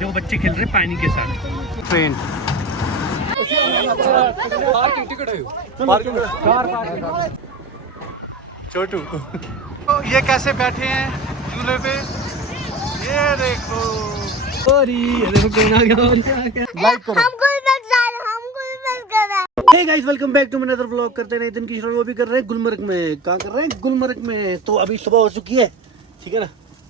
जो बच्चे खेल रहे हैं पानी के साथ। ट्रेन छोटू तो ये कैसे बैठे हैं झूले पे, ये देखो। ये देखो कौन आ गया। लाइक करो। Hey guys, welcome back to my another vlog. करते हैं दिन की शुरुआत वो भी कर रहे हैं गुलमर्ग में। कहाँ कर रहे हैं? गुलमर्ग में। तो अभी सुबह हो चुकी है, ठीक है ना।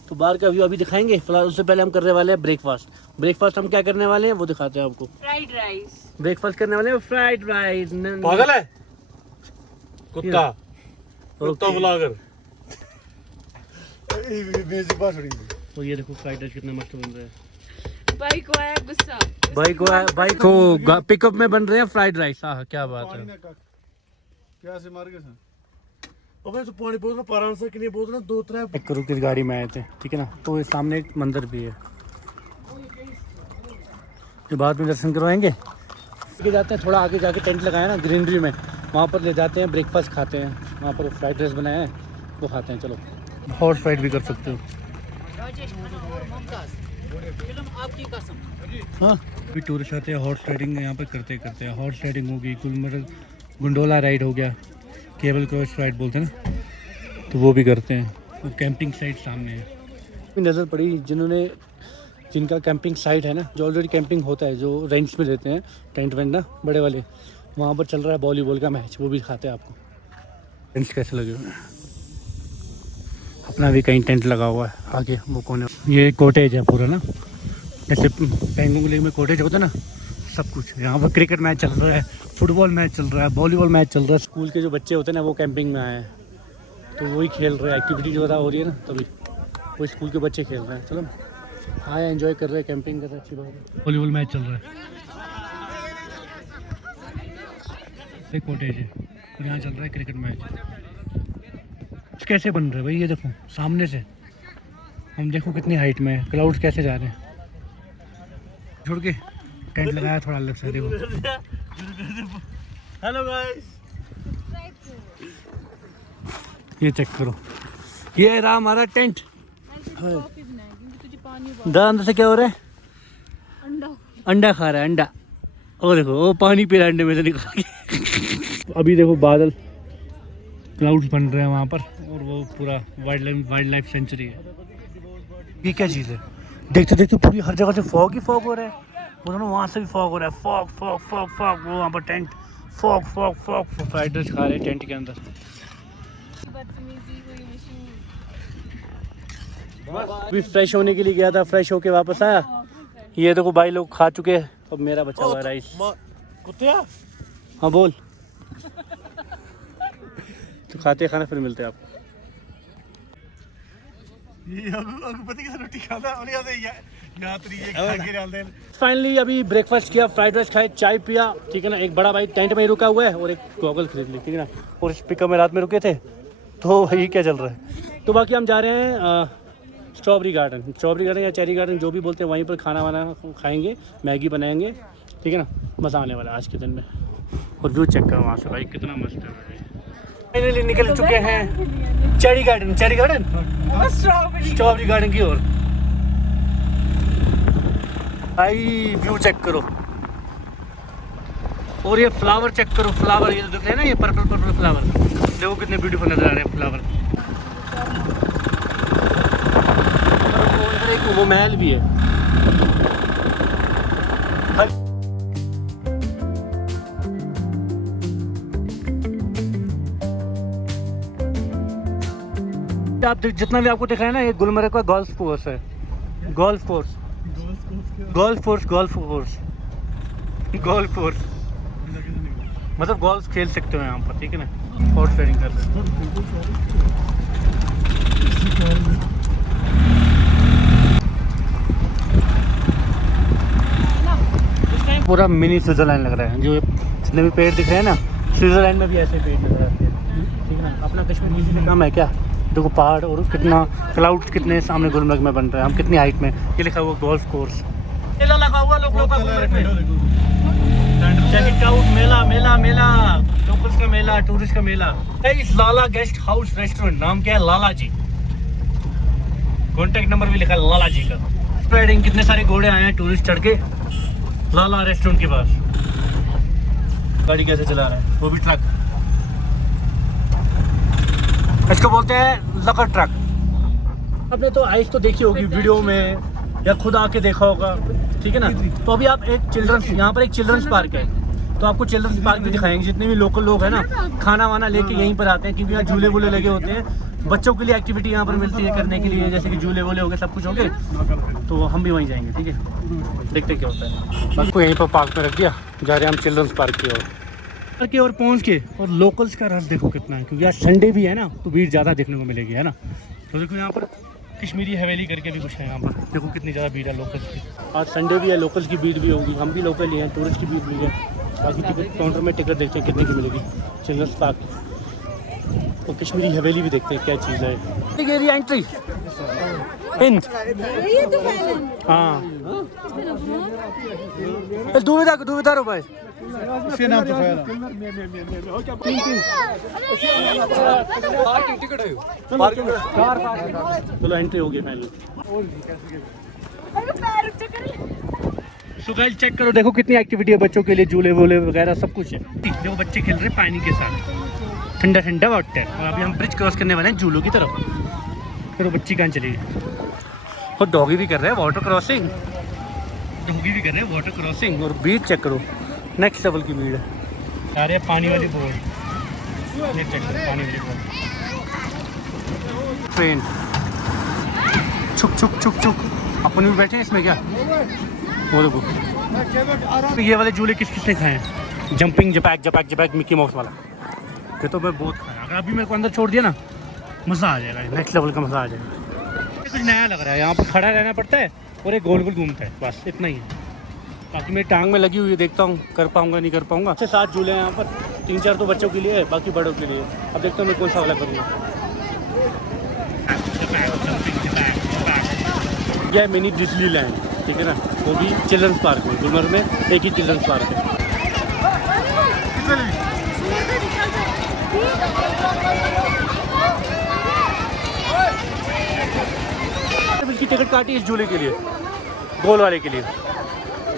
तो बाहर का व्यू अभी दिखाएंगे। फिलहाल उससे पहले हम करने वाले हैं ब्रेकफास्ट। ब्रेकफास्ट हम क्या करने वाले हैं वो दिखाते हैं आपको। फ्राइड राइस ब्रेकफास्ट करने वाले हैं फ्राइड राइस। पागल है कुत्ता, कुत्ता ब्लॉगर। तो ये देखो फ्राइड राइस कितना मस्त बन रहा है। भाई को आया गुस्सा। भाई को पिकअप में बन रहे हैं फ्राइड राइस। हाँ क्या बात है। क्या से मार गए अबे तो पानी बोल ना पारान से कि नहीं बोल ना 2-3 एक करोड़ की गाड़ी में आए थे, ठीक है ना। तो ये सामने एक मंदिर भी है, ये बाद में दर्शन करवाएंगे। लेके जाते हैं थोड़ा आगे जाके, टेंट लगाया ना ग्रीनरी में, वहाँ पर ले जाते हैं, ब्रेकफास्ट खाते हैं। वहाँ पर फ्राइड राइस बनाया है वो खाते हैं। चलो हॉर्स राइड भी कर सकते हो। हाँ अभी टूरिस्ट आते हैं, हॉर्स राइडिंग यहाँ पर करते हैं। हॉर्स राइडिंग होगी, गुलमर्ग गुंडोला राइड हो गया, केबल क्रॉस राइड बोलते हैं ना, तो वो भी करते हैं। वो कैंपिंग साइट सामने है। नज़र पड़ी जिनका कैंपिंग साइट है ना, जो ऑलरेडी कैंपिंग होता है, जो रेंट्स में देते हैं टेंट वेंट ना बड़े वाले, वहाँ पर चल रहा है वॉलीबॉल का मैच, वो भी दिखाते हैं आपको। टेंट्स कैसे लगे हुए हैं। अपना भी कहीं टेंट लगा हुआ है आगे वो कोने। ये कॉटेज है पूरा ना, जैसे पेंगोंग लेक में कॉटेज होता है ना, सब कुछ। यहाँ पर क्रिकेट मैच चल रहा है, फुटबॉल मैच चल रहा है, वॉलीबॉल मैच चल रहा है। स्कूल के जो बच्चे होते हैं ना वो कैंपिंग में आए हैं, तो वही खेल रहे हैं। एक्टिविटी जो हो रही है ना, तभी वो स्कूल के बच्चे खेल रहे हैं। चलो हाँ एंजॉय कर रहे हैं, कैंपिंग कर रहे हैं, अच्छी बात है। वॉलीबॉल मैच चल रहा है, एक कॉटेज है और यहाँ चल रहा है क्रिकेट मैच। कैसे बन रहे हैं भाई, ये देखो सामने से हम देखो कितनी हाइट में है, क्लाउड्स कैसे जा रहे हैं। छोड़ के टेंट लगाया थोड़ा अलग से, देखो। हेलो गाइस, ये चेक करो, ये रहा हमारा टेंट। अंदर से क्या हो रहा है? अंडा खा रहा है, अंडा। और देखो वो पानी पी रहा है अंडे में से निकाल के। अभी देखो बादल, क्लाउड्स बन रहे हैं वहाँ पर, और वो पूरा वाइल्ड लाइफ सेंचुरी है। ये क्या चीज़ है? देखते देखते पूरी हर जगह से फॉग ही फॉग हो रहा है। वो दोनों वहाँ से भी फॉग हो रहा है, फॉग फॉग फॉग फॉग। वो वहाँ पर tent, fog fog fog. Fried rice खा रहे हैं टेंट के अंदर। अभी फ्रेश होने के लिए गया था, फ्रेश होके वापस आया। ये देखो भाई लोग खा चुके हैं, अब मेरा बचा हुआ राइस। कुत्ता हाँ बोल। तो खाते खाना फिर मिलते हैं आपको। फाइनली अभी ब्रेकफास्ट किया, फ्राइड राइस खाए, चाय पिया, ठीक है ना। एक बड़ा भाई टेंट में ही रुका हुआ है और एक गॉगल खरीद ली, ठीक है ना। और इस पिकअप में रात में रुके थे, तो ये क्या चल रहा है। तो बाकी हम जा रहे हैं स्ट्रॉबेरी गार्डन या चेरी गार्डन, जो भी बोलते हैं, वहीं पर खाना वाना खाएंगे, मैगी बनाएंगे, ठीक है ना। मज़ा आने वाला है आज के दिन में। और व्यू चेक करो वहाँ से भाई, कितना मस्त है। फाइनली निकल चुके हैं चेरी गार्डन स्ट्रॉबेरी गार्डन की ओर। भाई व्यू चेक करो, और ये फ्लावर चेक करो, फ्लावर ये दिख रहे हैं ना, ये पर्पल फ्लावर, देखो कितने ब्यूटीफुल नजर आ रहे हैं फ्लावर। एक वो महल भी है। आप जितना भी आपको दिख रहा है ना, ये गुलमर्ग का गोल्फ कोर्स है। गोल्फ कोर्स मतलब गोल्फ खेल सकते हो यहाँ पर, ठीक है ना। हॉर्स राइडिंग कर रहे हैं। पूरा मिनी स्विट्जरलैंड लग रहा है। जो जितने भी पेड़ दिख रहे हैं ना, स्विट्जरलैंड में भी ऐसे पेड़ नजर आते हैं, ठीक है ना। अपना कश्मीर किसी से कम है क्या? देखो पहाड़ और कितना क्लाउड्स कितने सामने गुलमर्ग में बन रहे हैं। हम कितनी हाइट में, ये लिखा हुआ गोल्फ कोर्स लगा हुआ लोकल का गुलमर्ग में। चेक इट आउट, मेला लोकल्स का मेला, टूरिस्ट का मेला। इस लाला गेस्ट हाउस रेस्टोरेंट, नाम क्या है? लाला जी। कॉन्टेक्ट नंबर भी लिखा है लाला जी का। राइडिंग, कितने सारे घोड़े आए हैं टूरिस्ट चढ़ के लाला रेस्टोरेंट के पास। गाड़ी कैसे चला रहा है, वो भी ट्रक। इसको बोलते हैं लकर ट्रक। आपने तो आइस तो देखी होगी वीडियो में या खुद आके देखा होगा, ठीक है ना। तो अभी आप एक चिल्ड्रंस, यहाँ पर एक चिल्ड्रंस पार्क है, तो आपको चिल्ड्रंस पार्क भी दिखाएंगे। जितने भी लोकल लोग हैं ना, खाना वाना लेके यहीं पर आते हैं, क्योंकि यहाँ झूले वूले लगे होते हैं। बच्चों के लिए एक्टिविटी यहाँ पर मिलती है करने के लिए, जैसे कि झूले वूले हो गए, सब कुछ हो गए। तो हम भी वहीं जाएंगे, ठीक है, देखते क्या होता है। आपको यहीं पर पार्क में रख दिया, जा रहे हैं हम चिल्ड्रंस पार्क की ओर पहुँच के। और लोकल्स का रश देखो कितना है, क्योंकि आज संडे भी है ना, तो भीड़ ज़्यादा देखने को मिलेगी, है ना। तो देखो यहाँ पर कश्मीरी हवेली करके भी कुछ है, यहाँ पर देखो कितनी ज़्यादा भीड़ है लोकल्स की। आज संडे भी है, लोकल्स की भीड़ भी होगी। हम भी लोकल ही हैं, टूरिस्ट की भीड़ भी है। बाकी टिकट काउंटर में टिकट देखते हैं कितने की मिलेगी चिल्ड्रंस पार्क। तो कश्मीरी हवेली भी देखते हैं क्या चीज़ है। एरिया एंट्री इन हाँ दुविधा रुपए चलो एंट्री हो गई पहले। सो गाइस चेक करो, देखो कितनी एक्टिविटी है बच्चों के लिए, झूले वूले वगैरह सब कुछ है। देखो बच्चे खेल रहे हैं पानी के साथ, ठंडा ठंडा वाटर है। और अभी हम ब्रिज क्रॉस करने वाले हैं झूलों की तरफ। फिर वो बच्ची कहाँ चली गई। और डॉगी भी कर रहे हैं वाटर क्रॉसिंग, डॉगी भी कर रहे हैं वाटर क्रॉसिंग। और भीड़ चेक करो, नेक्स्ट लेवल की भीड़ है। आ रही है पानी वाली बोर्ड, ये चेक करो पानी वाली बोर्ड। ट्रेन छुक छुक छुक छुक, अपन भी बैठे हैं इसमें क्या। वो देखो तो ये वाले झूले किस किसने खाए हैं, जंपिंग जपैक जपैक जपैक मिक्की माउस वाला। ये तो मैं बहुत खाया, अगर अभी मेरे को अंदर छोड़ दिया ना, मज़ा आ जाएगा, नेक्स्ट लेवल का मज़ा आ जाएगा। कुछ नया लग रहा है, यहाँ पर खड़ा रहना पड़ता है और एक गोल गोल घूमता है, बस इतना ही है। बाकी मेरी टांग में लगी हुई है, देखता हूँ कर पाऊँगा नहीं कर पाऊँगा। 6-7 झूले हैं यहाँ पर, 3-4 तो बच्चों के लिए है, बाकी बड़ों के लिए। अब देखता हूँ मैं कौन सा वाला करूँगा। यह मिनी डिज्नीलैंड, ठीक है ना, वो भी चिल्ड्रंस पार्क में, गुलमर्ग में एक ही चिल्ड्रंस पार्क है। इसकी टिकट काटी इस झूले के लिए, गोल वाले के लिए।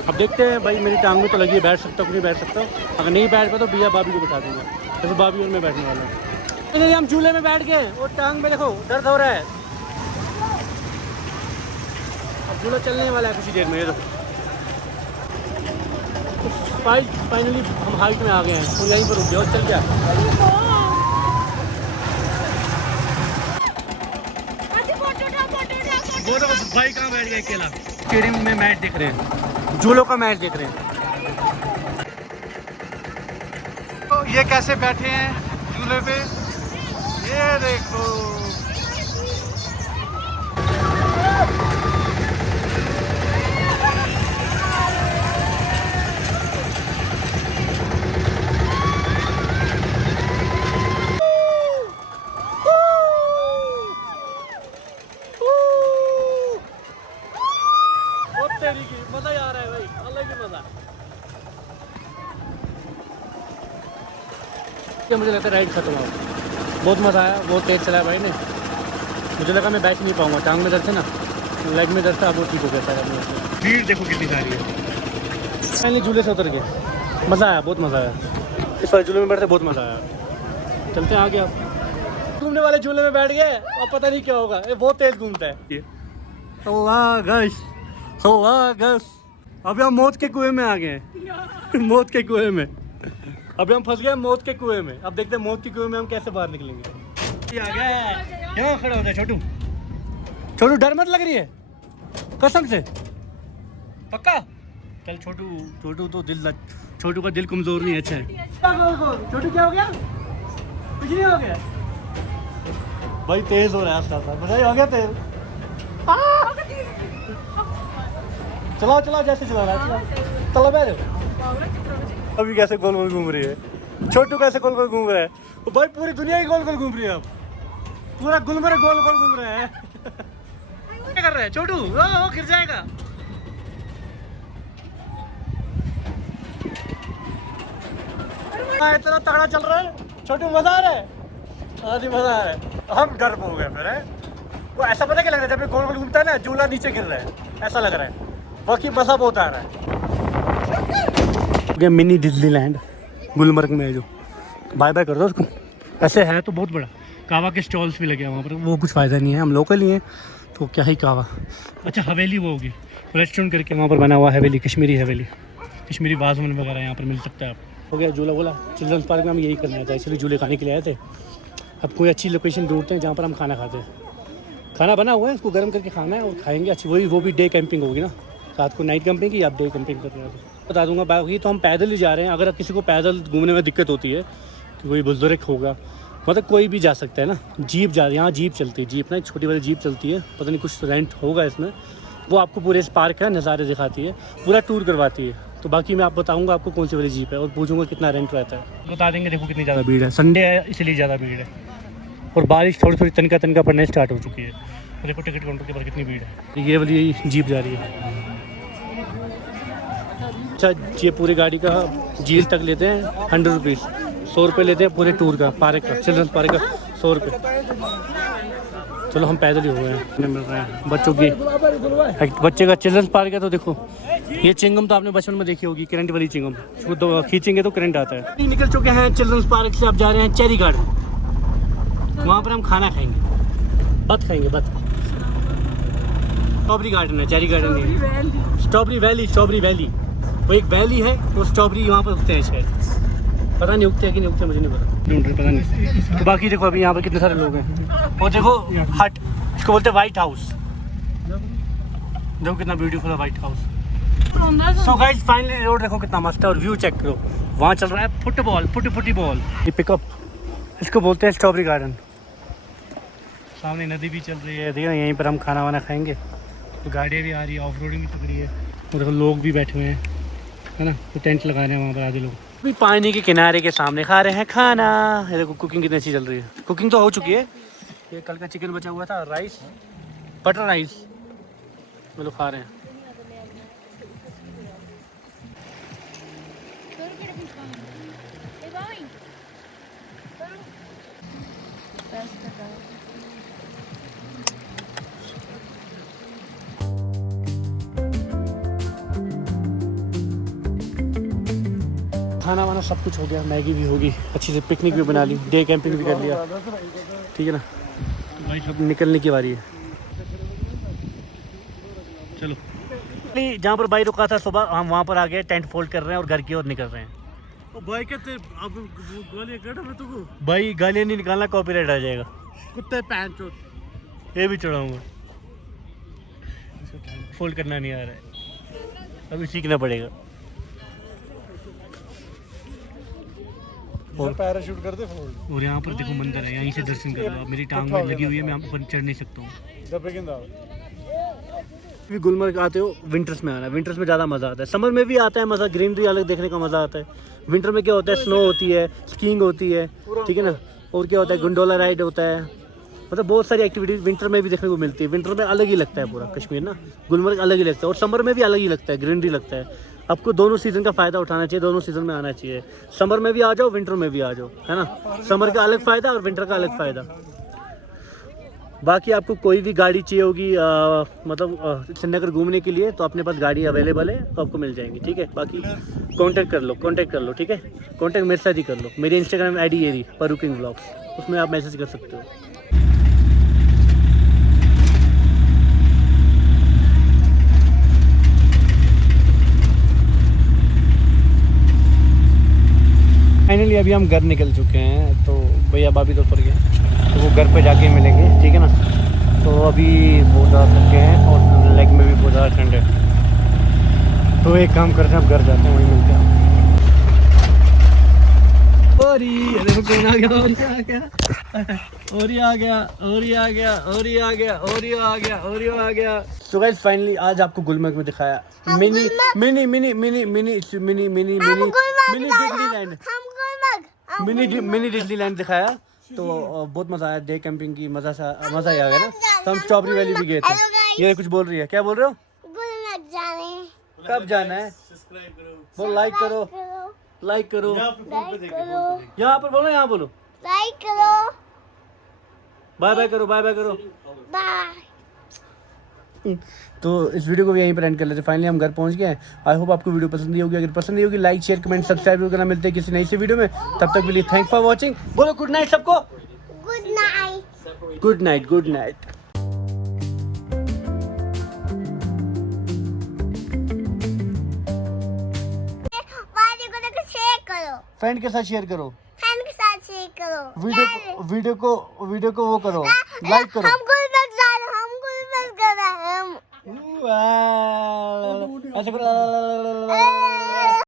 अब देखते हैं भाई, मेरी टांग में तो लगी है, बैठ सकता हूँ कि नहीं बैठ सकता हूँ। अगर नहीं बैठ पाया तो भैया भाभी को बिठा दूँगा, जैसे भाभी और मैं बैठने वाला हूँ। नहीं, हम झूले में बैठ गए और टांग में देखो दर्द हो रहा है। अब झूला चलने वाला है कुछ ही देर में। ये तो फाइनली हम हाइट में आ गए हैं और यहीं पर रुक गए और चल गया। वो तो भाई कहाँ बैठ गए अकेला, स्टेडियम में मैच देख रहे हैं, झूलों का मैच देख रहे हैं। तो ये कैसे बैठे हैं झूले पे, ये देखो। मजा ही आ रहा है भाई, अलग ही मजा। मुझे लगता है राइड खत्म हो, बहुत मज़ा आया, बहुत तेज चलाया भाई ने। मुझे लगा मैं बैठ नहीं पाऊंगा, टांग में दर्द है ना, लेग में दर्द था, वो ठीक हो गया था। भीड़ देखो कितनी सारी है। पहले झूले से उतर गए, मज़ा आया, बहुत मज़ा आया। इस वाले झूले में बैठते बहुत मज़ा आया। चलते हैं आगे। आप घूमने वाले झूले में बैठ गए और पता नहीं क्या होगा, ये बहुत तेज घूमता है। अभी हम मौत के कुएं में आ गए हैं। मौत के कुएं में अभी हम फंस गए, मौत के कुएं में। अब देखते हैं मौत के कुएं में हम कैसे बाहर निकलेंगे। आ गया, क्यों खड़ा होता है छोटू? छोटू डर मत लग रही है कसम से, पक्का? चल छोटू, छोटू तो दिल, छोटू का दिल कमजोर नहीं है। अच्छा है छोटू, क्या हो गया? कुछ नहीं हो गया भाई, तेज हो रहा है बताइए, हो गया तेज। चलाओ चलाओ, जैसे चला रहा है चलो बैठ। अभी कैसे गोल गोल घूम रही है, छोटू कैसे गोल गोल घूम रहा है भाई, पूरी दुनिया ही गोल गोल घूम रही है। अब पूरा गुलमर्ग गोल गोल घूम रहा है। क्या कर रहा है छोटू? ओ गिर जाएगा। इतना तगड़ा चल रहा है छोटू, मजा आ रहा है, आधी मजा आ रहा है। हम डर हो गए फिर है, वो ऐसा पता क्या लग रहा है, जब ये गोल गोल घूमता है ना, झूला नीचे गिर रहा है, ऐसा लग रहा है। बाकी मज़ा बहुत आ रहा है। मिनी डिज्नीलैंड गुलमर्ग में है जो, बाय बाय कर दो उसको। ऐसे है तो बहुत बड़ा, कावा के स्टॉल्स भी लगे हैं वहाँ पर, वो कुछ फ़ायदा नहीं है, हम लोकल ही हैं तो क्या ही कावा। अच्छा हवेली वो होगी, रेस्टोरेंट करके वहाँ पर बना हुआ हवेली, कश्मीरी हवेली, कश्मीरी वाजवन वगैरह यहाँ पर मिल सकता है आप। हो गया झूला बोला, चिल्ड्रंस पार्क में हम यही करने आए थे, इसलिए झूले खाने के लिए आए थे। अब कोई अच्छी लोकेशन ढूंढते हैं जहाँ पर हम खाना खाते हैं। खाना बना हुआ है, उसको गर्म करके खाना है और खाएंगे अच्छी, वही वो भी डे कैंपिंग होगी ना, रात को नाइट कैंपिंग की, आप डे कैंपिंग कर रहे हो बता दूंगा। बाकी तो हम पैदल ही जा रहे हैं, अगर किसी को पैदल घूमने में दिक्कत होती है, कोई बुजुर्ग होगा, मतलब कोई भी जा सकता है ना। जीप जा रही है, यहाँ जीप चलती है, जीप ना एक छोटी वाली जीप चलती है, पता नहीं कुछ रेंट होगा इसमें, वो आपको पूरे इस पार्क का नज़ारे दिखाती है, पूरा टूर करवाती है। तो बाकी मैं आप बताऊंगा आपको कौन सी वाली जीप है और पूछूंगा कितना रेंट रहता है, बता देंगे। देखो कितनी ज़्यादा भीड़ है, संडे है इसलिए ज़्यादा भीड़ है, और बारिश थोड़ी थोड़ी तनका तनका पड़ना स्टार्ट हो चुकी है। देखो टिकट काउंटर के पास कितनी भीड़ है। ये वाली जीप जा रही है। अच्छा ये पूरी गाड़ी का झील तक लेते हैं 100 रुपीज़, 100 रुपये लेते हैं पूरे टूर का, पार्क का, चिल्ड्रंस पार्क का 100 रुपये। चलो हम पैदल ही हो गए हैं, मिल रहे हैं बच्चों की, बच्चे का चिल्ड्रंस पार्क है। तो देखो ये चिंगम तो आपने बचपन में देखी होगी, करंट वाली चिंगम, उसको तो खींचेंगे तो करंट आता है। निकल चुके हैं चिल्ड्रंस पार्क से, अब जा रहे हैं चेरी गार्डन, वहाँ पर हम खाना खाएंगे, बत खाएंगे, बत। स्ट्रॉबेरी गार्डन है, चेरी गार्डन नहीं, स्ट्रॉबेरी वैली, स्ट्रॉबेरी वैली, वो एक वैली है, तो स्ट्रॉबेरी वहाँ पर उगते हैं शायद, पता नहीं उगते हैं कि नहीं उगते, मुझे नहीं पता, ढूंढ रहे पता नहीं। तो बाकी देखो अभी यहाँ पर कितने सारे लोग हैं, और देखो हट, इसको बोलते हैं वाइट हाउस, देखो कितना ब्यूटीफुल है white house. So guys finally road देखो कितना मस्त है, और व्यू चेक करो, वहाँ चल रहा है फुटबॉल, फुटी बॉल, ये पिकअप, इसको बोलते हैं स्ट्रॉबेरी गार्डन। सामने नदी भी चल रही है, देखिए यहीं पर हम खाना वाना खाएंगे, तो गाड़ियाँ भी आ रही है, ऑफ रोडिंग भी चल रही है, और देखो लोग भी बैठे हुए हैं, है ना, तो टेंट लगा रहे हैं वहाँ पर आधे लोग। अभी पानी के किनारे के सामने खा रहे हैं खाना, ये देखो कुकिंग कितनी अच्छी चल रही है, कुकिंग तो हो चुकी है। ये कल का चिकन बचा हुआ था, राइस, बटर राइस, वो लोग खा रहे हैं। खाना वाना सब कुछ हो गया, मैगी भी होगी, अच्छी से पिकनिक भी बना ली, डे कैंपिंग भी कर लिया, ठीक है ना। तो भाई सब निकलने की बारी है, चलो। जहाँ पर भाई रुका था सुबह, हम वहाँ पर आ गए, टेंट फोल्ड कर रहे हैं और घर की ओर निकल रहे हैं। भाई कहते अब गालियाँ कट में तुमको, भाई गालियाँ नहीं निकालना, कॉपीराइट आ जाएगा, कुत्ते पैंट चोट, ये भी चढ़ाऊँगा, फोल्ड करना नहीं आ रहा है, अभी सीखना पड़ेगा। और पैराशूट कर दे फोल्ड। और यहाँ पर देखो मंदिर है, यहीं से दर्शन कर लो। मेरी टांग में लगी हुई है, मैं ऊपर चढ़ नहीं सकता हूँ। भी गुलमर्ग आते हो विंटर्स में आना, विंटर्स में ज़्यादा मज़ा आता है, समर में भी आता है मज़ा, ग्रीनरी अलग देखने का मज़ा आता है। विंटर में क्या होता है, स्नो होती है, स्कीइंग होती है, ठीक है ना, और क्या होता है, गुंडोला राइड होता है, मतलब बहुत सारी एक्टिविटीज़ विंटर में भी देखने को मिलती है। विंटर में अलग ही लगता है पूरा कश्मीर ना, गुलमर्ग अलग ही लगता है, और समर में भी अलग ही लगता है, ग्रीनरी लगता है। आपको दोनों सीज़न का फ़ायदा उठाना चाहिए, दोनों सीज़न में आना चाहिए, समर में भी आ जाओ, विंटर में भी आ जाओ, है ना। समर का अलग फ़ायदा और विंटर का अलग फ़ायदा। बाकी आपको कोई भी गाड़ी चाहिए होगी मतलब श्रीनगर घूमने के लिए, तो अपने पास गाड़ी अवेलेबल है, तो आपको मिल जाएंगी, ठीक है। बाकी कांटेक्ट कर लो, ठीक है, कांटेक्ट मेरे साथ ही कर लो। मेरी इंस्टाग्राम आईडी ये रही, परुकिंग व्लॉग्स, उसमें आप मैसेज कर सकते हो। फाइनली अभी हम घर निकल चुके हैं, तो भैया भाभी तो उतर गए, तो वो घर पे जाके मिलेंगे, ठीक है ना। तो अभी बहुत ज़्यादा थके हैं और लेग में भी बहुत ज़्यादा ठंड है, तो एक काम करते हैं, अब घर जाते हैं, वहीं मिलते हैं। और ये देखो कौन आ गया, और ये आ गया, और ये आ गया, और ये आ गया, और ये आ गया, और ये आ गया, और ये आ गया। सो गाइस फाइनली आज आपको गुलमर्ग में दिखाया mini mini mini mini mini mini mini mini mini Disneyland, mini Disneyland दिखाया। तो बहुत मज़ा आया, डे कैंपिंग की मज़ा ही आ गया ना। तो हम स्ट्रॉबेरी वैली भी गए थे। ये कुछ बोल रही है, क्या बोल रहे हो? कब जाना है? बोलो लाइक करो, लाइक करो, यहाँ पर बोलो, यहाँ बोलो, लाइक करो। बाय बाय करो, बाय बाय करो। बाय। तो इस वीडियो को भी यहीं पर एंड कर लेते हैं। फाइनली हम घर पहुंच गए हैं। आई होप आपको वीडियो पसंद आई होगी। अगर पसंद आई होगी लाइक शेयर कमेंट सब्सक्राइब करना। मिलते हैं किसी नई से वीडियो में, तब तक के लिए थैंक फॉर वॉचिंग। बोलो गुड नाइट सबको। Good night. Good night, good night. Video को शेयर करो, फ्रेंड के साथ शेयर करो, फ्रेंड के साथ शेयर करो, वीडियो को वो करो, लाइक करो। हम गुलबर्ग जा रहे हैं, हम गुलबर्ग कर रहे हैं हम। ऐसे करो।